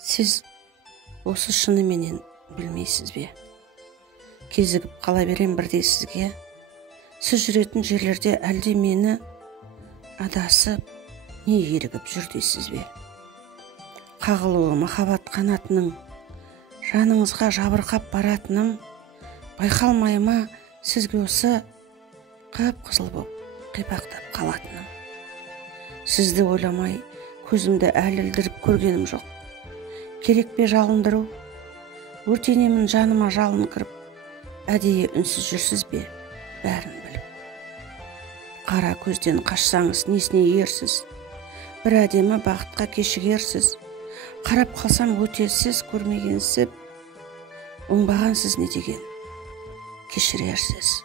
Сіз осы шыныменен білмейсіз бе? Кезігіп қала берем бірде сізге. Сіз жүретін жерлерде әлде мені адасып, не ерігіп жүр дейсіз бе? Қағылуы махаббат қанатының, жаныңызға жабырқап баратыным, байқалмай ма сізге осы қып-қызыл боп қипақтап қалатыным? Сізді ойламай көзімді әлілдіріп көргенім жоқ. Керек пе жалындыру? Өртенемін жаныма жалын кіріп, әдейі үнсіз жүрсіз бе, бәрін біліп. Қара көзден қашсаңыз несіне ерсіз? Бір әдемі бақытқа кешігерсіз. Қарап қалсам өтесіз, көрмегенсіп, оңбағансыз не деген кешірерсіз.